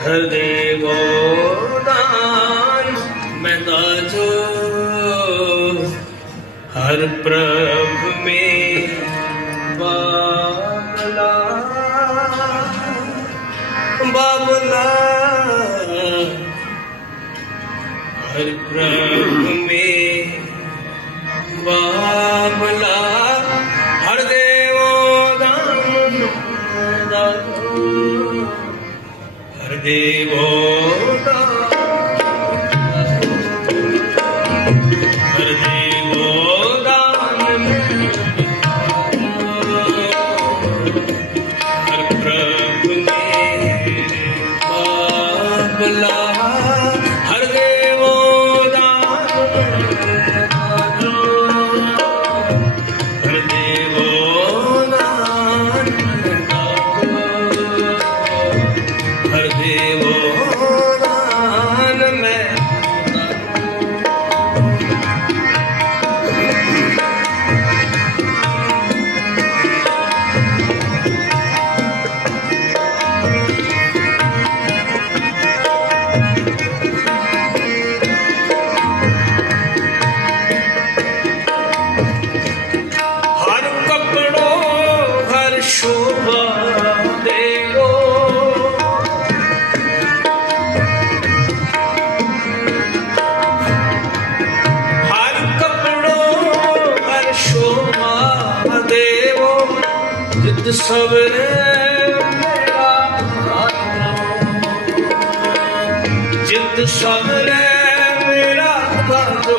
હરદેવો દાન મેં તો છું ਹਰ ਪ੍ਰਭ ਮੇ ਬਾਬਲਾ ਬਾਬਲਾ ਹਰ ਪ੍ਰਭ ਮੇ ਬਾਬਲਾ ਹਰ ਦੇਵੋ ਦਾਮ ਦਾ। ਹਰ ਦੇਵੋ ਸਬਰੇ ਮੇਰਾ ਧੰਨੋ ਜਿੰਦ ਸਬਰੇ ਮੇਰਾ ਧੰਨੋ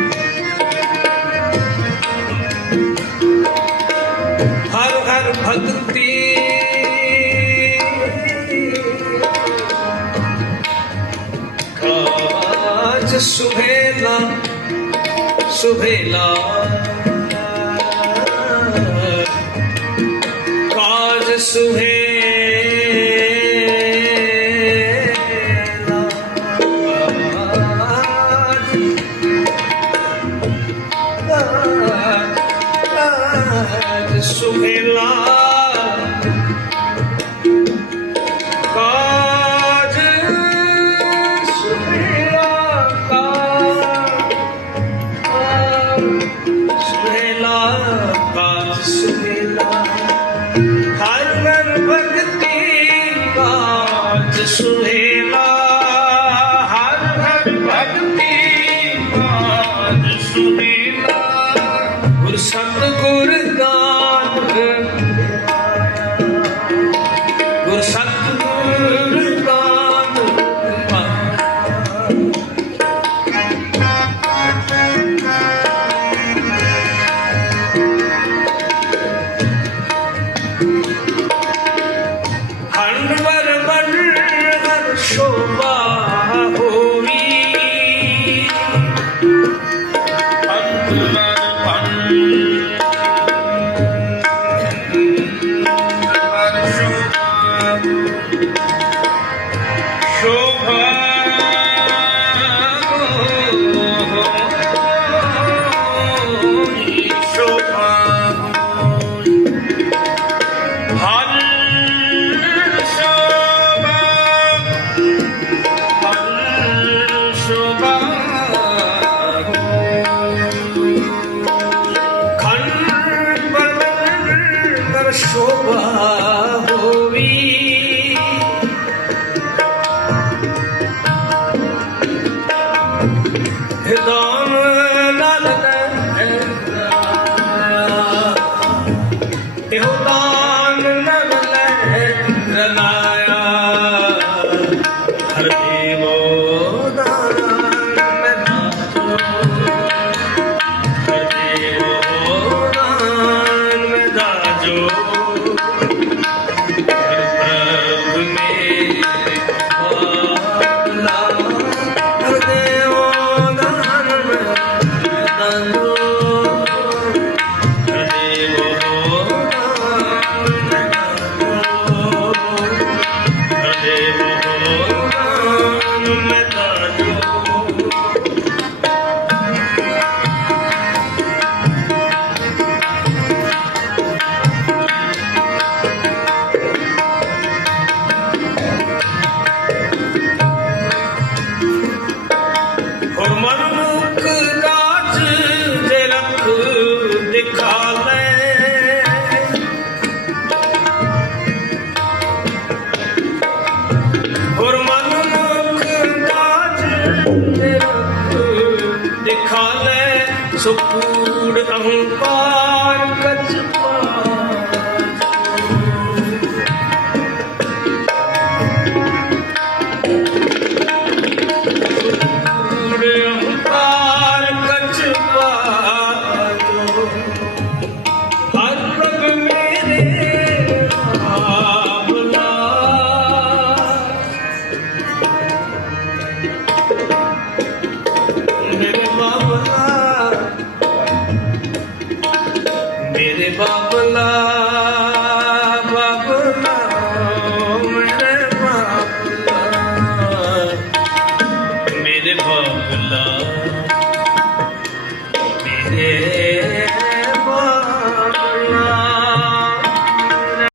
ਭਗਤੀ ਕਾਜ ਸੁਹੇਲਾ ਸੁਹੇਲਾ ਕਾਜ ਸੁਹੇਲਾ Hello. ਦੇ ਰਖ